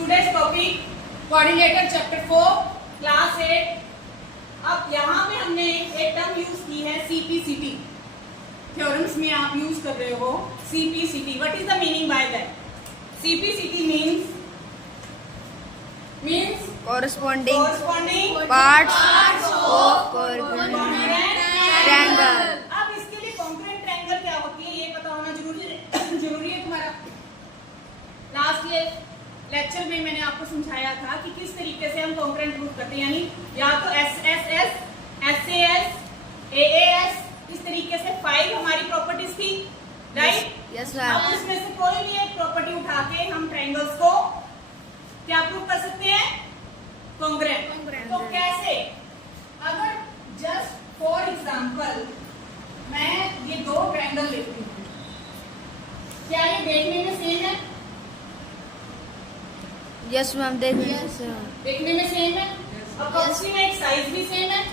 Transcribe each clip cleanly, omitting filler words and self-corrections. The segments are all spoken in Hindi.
Today's topic coordinator chapter 4 class 8। अब यहाँ पे हमने एक टर्म यूज की है सीपीसीटी। थ्योरम्स में आप यूज कर रहे हो CPCT. What is the meaning by that? CPCT means corresponding corresponding parts of congruent triangle। अब इसके लिए कॉन्ग्रुएंट ट्रायंगल क्या होती है ये पता होना जरूरी है तुम्हारा। लास्ट लेक्चर में मैंने आपको समझाया था कि किस तरीके से हम कॉन्ग्रुएंट प्रूफ करते हैं, यानी या तो एसएसएस, एसएएस, एएएस, इस तरीके से 5 हमारी प्रॉपर्टीज थी, राइट? यस अब मैम। इसमें से कोई भी एक प्रॉपर्टी उठा के हम ट्रायंगल्स को क्या प्रूव कर सकते हैं? कॉन्ग्रुएंट। तो कैसे? अगर जस्ट फॉर एग्जांपल मैं ये दो ट्रायंगल लेती हूँ, क्या ये देखने में सेम है? यस मैम, देखिए देखने में सेम है, अप्रोक्सीमेट साइज भी सेम है।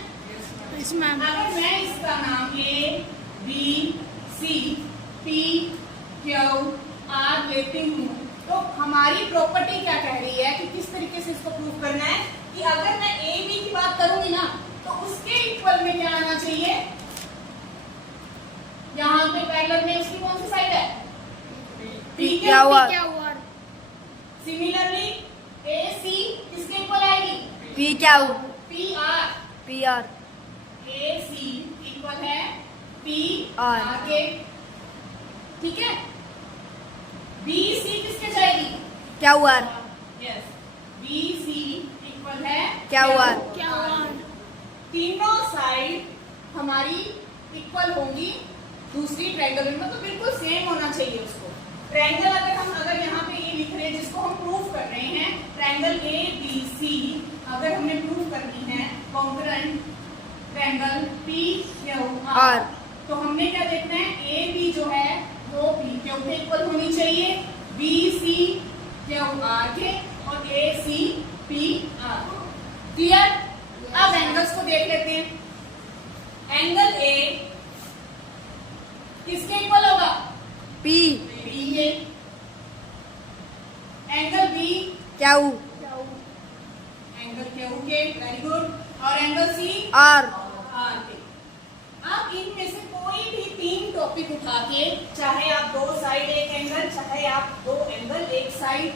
Yes ma'am. अगर मैं इसका नाम A B C P Q R लेती हूँ तो हमारी प्रॉपर्टी क्या कह रही है कि किस तरीके से इसको प्रूव करना है कि अगर मैं ए बी की बात करूंगी ना तो उसके इक्वल में क्या आना चाहिए? यहाँ पे पैरेलल में उसकी कौन सी साइड है? पी क्या हुआ? सिमिलरली ए सी किसके इक्वल आएगी? पी क्या P R. P R A C equal है पी आर के, ठीक है? बी सी किसके जाएगी? क्या हुआ? यस, बी सी इक्वल है क्या हुआ? तीनों साइड हमारी इक्वल होंगी दूसरी ट्रायंगल में, तो बिल्कुल सेम होना चाहिए उसको। ट्रायंगल अगर यहाँ पे ये लिख रहे हैं जिसको हम प्रूव कर रहे हैं, ट्रायंगल ए बी सी अगर हमने प्रूव करनी है congruent triangle P Q are, तो हमने क्या देखना है? ए बी जो है वो पी क्यू के इक्वल होनी चाहिए, बी सी क्यू आर के, और ए सी पी आर। क्लियर? अब एंगल्स को देख लेते हैं। एंगल ए किसके इक्वल होगा? पी बी के। एंगल बी क्या एंगल क्यू के, वेरी गुड। और एंगल सी आर आर के। आप इनमें से कोई भी 3 टॉपिक उठा के, चाहे आप दो साइड एक एंगल, चाहे आप दो एंगल एक साइड,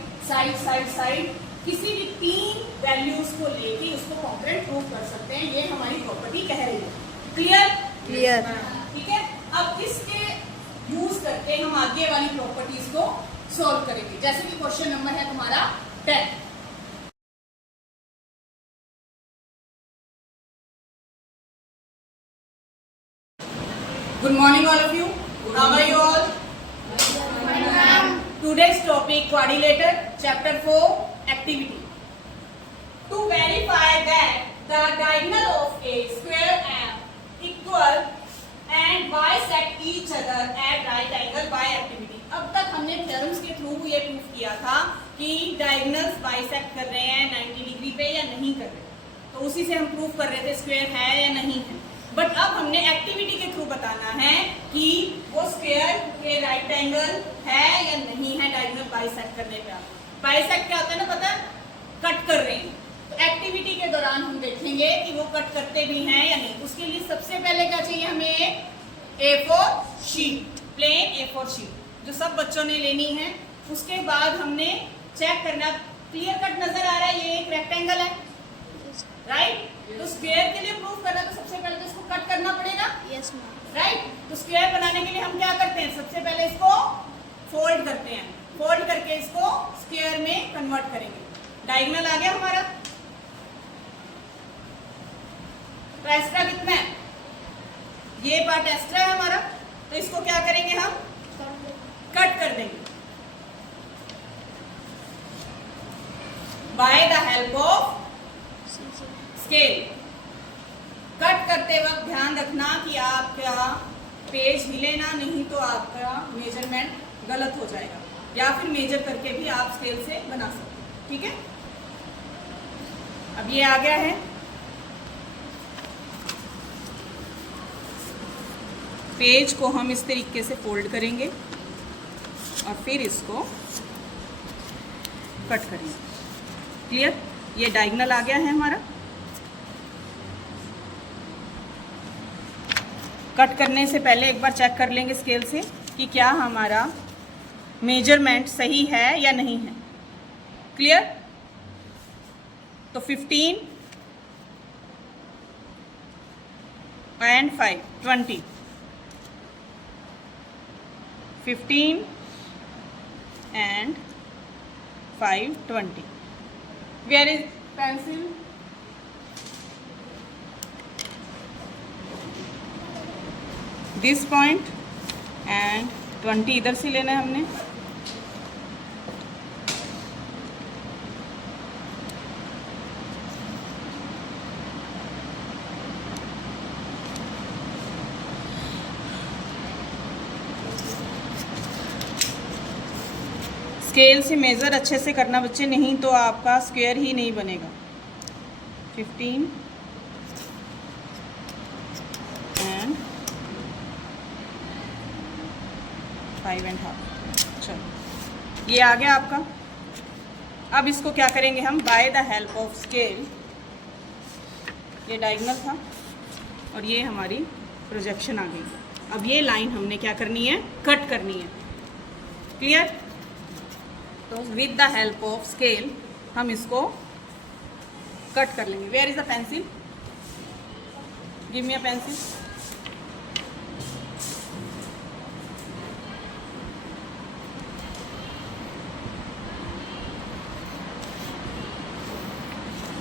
साइड, किसी भी 3 वैल्यूज को लेके उसको कॉन्ग्रुएंट प्रूव कर सकते हैं। ये हमारी प्रॉपर्टी कह रही है। क्लियर? क्लियर। ठीक है। अब इसके यूज करके हम आगे वाली प्रॉपर्टीज को सॉल्व करेंगे, जैसे कि क्वेश्चन नंबर है तुम्हारा 10। Good morning all of you. How are you all? Today's topic quadrilateral chapter 4 activity. To verify that the diagonal of a square am equal and bisect each other at right angle by activity. अब तक हमने थ्योरम्स के थ्रू ये प्रूफ किया था कि डायगोनल्स बाइसेक्ट कर रहे हैं 90 डिग्री पे या नहीं कर रहे, तो उसी से हम प्रूफ कर रहे थे स्क्वायर है या नहीं है। बट अब हमने एक्टिविटी के थ्रू बताना है कि वो स्क्वायर के राइट एंगल है या नहीं है डायगोनल बाइसेक्ट करने पे। बाइसेक्ट क्या होता है ना, पता है? कट कर रहे हैं। तो एक्टिविटी के दौरान हम देखेंगे कि वो कट करते भी हैं या नहीं। उसके लिए सबसे पहले क्या चाहिए हमें? A4 sheet, plane A4 sheet जो सब बच्चों ने लेनी है। उसके बाद हमने चेक करना, क्लियर कट नजर आ रहा है, ये एक रेक्टेंगल है, राइट? तो स्क्वायर के लिए प्रूफ करना तो सबसे पहले तो इसको कट करना पड़ेगा, यस मैम। राइट? तो स्क्वायर बनाने के लिए हम क्या करते हैं? सबसे पहले इसको फोल्ड करते हैं, फोल्ड करके इसको स्क्वायर में कन्वर्ट करेंगे। डायगोनल आ गया हमारा। तो एक्स्ट्रा कितना है? ये पार्ट एक्स्ट्रा है हमारा, तो इसको क्या करेंगे? हम कट कर देंगे by the help of scale. Cut करते वक्त ध्यान रखना कि आपका पेज हिले ना, नहीं तो आपका मेजरमेंट गलत हो जाएगा, या फिर मेजर करके भी आप स्केल से बना सकते हैं, ठीक है? अब ये आ गया है। पेज को हम इस तरीके से फोल्ड करेंगे और फिर इसको कट करेंगे। क्लियर? ये डायगोनल आ गया है हमारा। कट करने से पहले एक बार चेक कर लेंगे स्केल से कि क्या हमारा मेजरमेंट सही है या नहीं है। क्लियर? तो 15 and 5 20, 15 and 5 20. Where is pencil? This point and 20 इधर से लेना है हमने। स्केल से मेज़र अच्छे से करना बच्चे, नहीं तो आपका स्क्वायर ही नहीं बनेगा। 15 and 5 and half। चलो ये आ गया आपका। अब इसको क्या करेंगे हम, by the help of scale. ये डायगोनल था और ये हमारी प्रोजेक्शन आ गई। अब ये लाइन हमने क्या करनी है, कट करनी है। क्लियर? तो with the help of scale हम इसको कट कर लेंगे। Where is the pencil? Give me a pencil.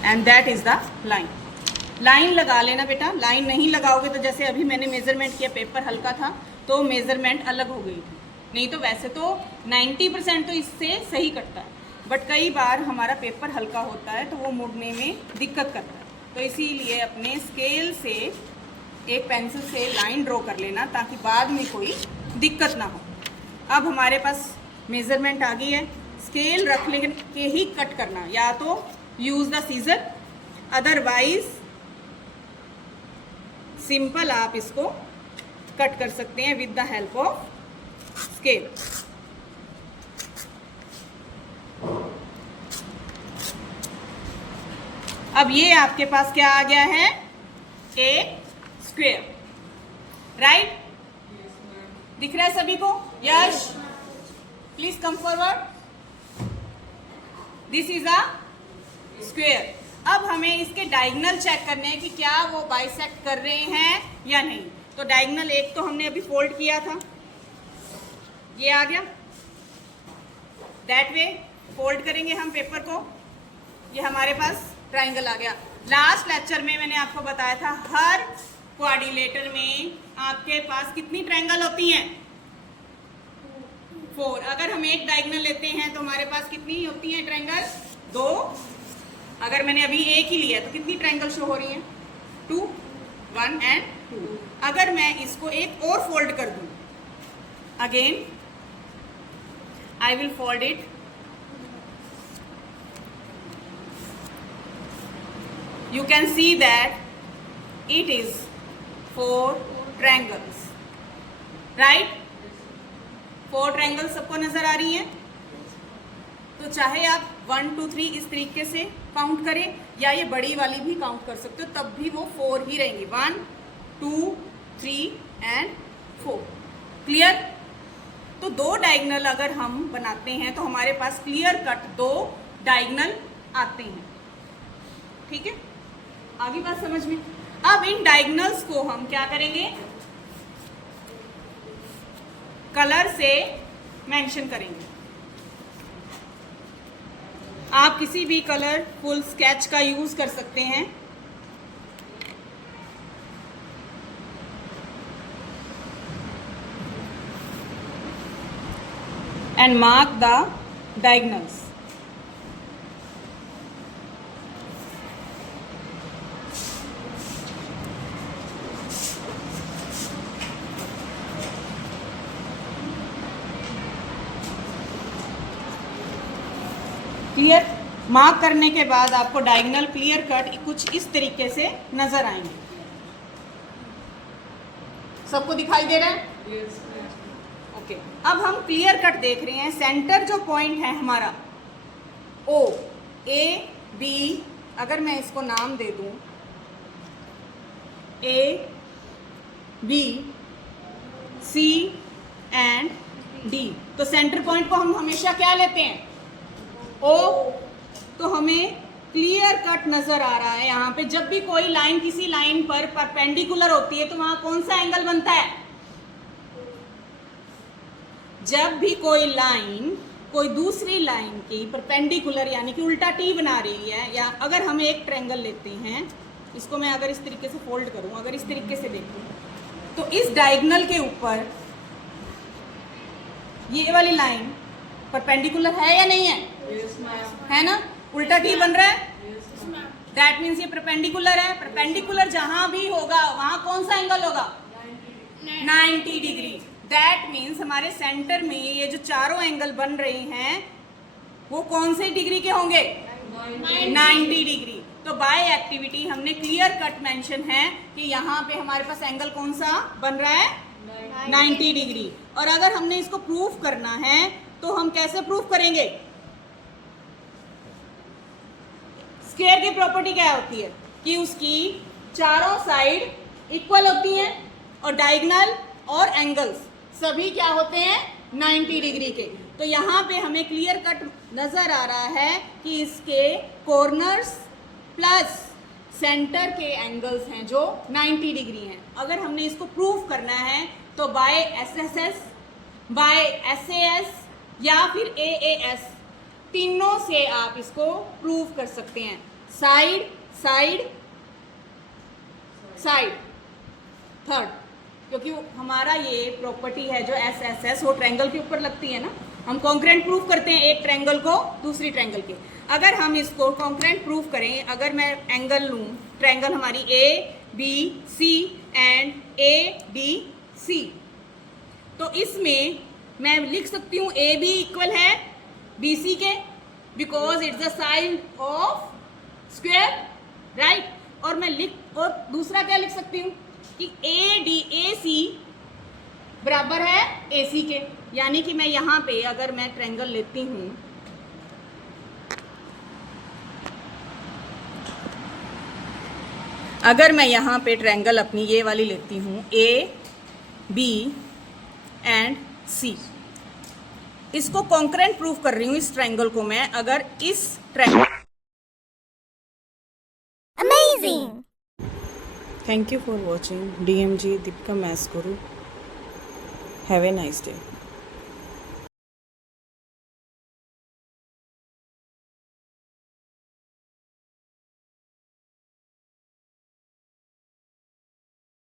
And that is the line. Line लगा लेना बेटा। लाइन नहीं लगाओगे तो जैसे अभी मैंने मेजरमेंट किया, पेपर हल्का था तो मेजरमेंट अलग हो गई थी। नहीं तो वैसे तो 90% तो इससे सही कटता है, बट कई बार हमारा पेपर हल्का होता है तो वो मुड़ने में दिक्कत करता है। तो इसीलिए अपने स्केल से एक पेंसिल से लाइन ड्रॉ कर लेना ताकि बाद में कोई दिक्कत ना हो। अब हमारे पास मेजरमेंट आ गई है। स्केल रख के ही कट करना, या तो use the seizure, otherwise simple आप इसको कट कर सकते हैं with the help of scale. अब ये आपके पास क्या आ गया है, ए स्क्वायर। राइट? दिख रहा है सभी को? Yash please come forward. This is a square. अब हमें इसके डायगोनल चेक करने हैं कि क्या वो बाइसेक्ट कर रहे हैं या नहीं। तो डायगोनल एक तो हमने अभी फोल्ड किया था, ये आ गया। दैट वे फोल्ड करेंगे हम पेपर को, ये हमारे पास ट्राइंगल आ गया। लास्ट लेक्चर में मैंने आपको बताया था हर क्वाड्रिलेटर में आपके पास कितनी ट्राइंगल होती हैं, 4। अगर हम एक डायगोनल लेते हैं तो हमारे पास कितनी होती हैं ट्राइंगल, 2। अगर मैंने अभी एक ही लिया तो कितनी ट्राइंगल शो हो रही हैं, 2, 1 and 2। अगर मैं इसको एक और फोल्ड कर दूं, again I will fold it। You can see that it is 4 triangles, right? 4 triangles सबको नजर आ रही हैं। तो चाहे आप 1 2 3 इस तरीके से काउंट करें या ये बड़ी वाली भी काउंट कर सकते हो, तब भी वो 4 ही रहेंगी। 1 2 3 and 4। क्लियर? तो 2 डायगोनल अगर हम बनाते हैं तो हमारे पास क्लियर कट 2 डायगोनल आते हैं। ठीक है? आगे बात समझ में। अब इन डायगोनल्स को हम क्या करेंगे, कलर से मेंशन करेंगे। आप किसी भी कलरफुल स्केच का यूज कर सकते हैं। and mark the diagonals। Clear? Mark करने के बाद आपको डायगोनल क्लियर कट कुछ इस तरीके से नजर आएंगे। सबको दिखाई दे रहा है? ओके। अब हम क्लियर कट देख रहे हैं। सेंटर जो पॉइंट है हमारा O, A बी, अगर मैं इसको नाम दे दूं A B C and D, तो सेंटर पॉइंट को हम हमेशा क्या लेते हैं? ओ। तो हमें क्लियर कट नजर आ रहा है यहाँ पे, जब भी कोई लाइन किसी लाइन पर परपेंडिकुलर होती है तो वहां कौन सा एंगल बनता है? जब भी कोई लाइन कोई दूसरी लाइन की परपेंडिकुलर यानी कि उल्टा टी बना रही है, या अगर हम एक ट्रायंगल लेते हैं, इसको मैं अगर इस तरीके से फोल्ड करूं, अगर इस तरीके से देखूं, तो इस डायगोनल के ऊपर ये वाली लाइन परपेंडिकुलर है या नहीं है? है ना? उल्टा टी बन रहा है, दैट मीन्स ये परपेंडिकुलर है। परपेंडिकुलर जहां भी होगा वहां कौन सा एंगल होगा? 90 डिग्री। दैट मीन्स हमारे सेंटर में ये जो चारों एंगल बन रहे हैं वो कौन से डिग्री के होंगे? 90 डिग्री। तो बाय एक्टिविटी हमने क्लियर कट मेंशन है कि यहाँ पे हमारे पास एंगल कौन सा बन रहा है? 90 डिग्री। और अगर हमने इसको प्रूफ करना है तो हम कैसे प्रूफ करेंगे? स्क्वायर की प्रॉपर्टी क्या होती है कि उसकी चारों साइड इक्वल होती हैं और डायगोनल और एंगल्स सभी क्या होते हैं? 90 डिग्री के। तो यहाँ पे हमें क्लियर कट नजर आ रहा है कि इसके कॉर्नर्स प्लस सेंटर के एंगल्स हैं जो 90 डिग्री हैं। अगर हमने इसको प्रूव करना है तो बाय एसएसएस, बाय एसएएस या फिर एएएस, तीनों से आप इसको प्रूव कर सकते हैं। साइड साइड साइड थर्ड, क्योंकि हमारा ये प्रॉपर्टी है जो एसएसएस वो ट्रायंगल के ऊपर लगती है ना। हम कॉन्करेंट प्रूफ करते हैं एक ट्रायंगल को दूसरी ट्रायंगल के। अगर हम इसको कॉन्करेंट प्रूफ करें, अगर मैं एंगल लूँ, ट्रायंगल हमारी A B C and A D C, तो इसमें मैं लिख सकती हूँ ए बी इक्वल है बी सी के, because it's the sine of square, right. और मैं और दूसरा क्या लिख सकती हूँ कि ए डी ए सी बराबर है ए सी के, यानी कि मैं यहाँ पे अगर मैं ट्रायंगल लेती हूँ, अगर मैं यहाँ पे ट्रायंगल अपनी ये वाली लेती हूँ ए बी एंड सी, इसको कॉन्करेंट प्रूफ कर रही हूँ इस ट्रायंगल को मैं। अगर इस triangle Amazing! Thank you for watching DMG Deepika Mass Guru. Have a nice day.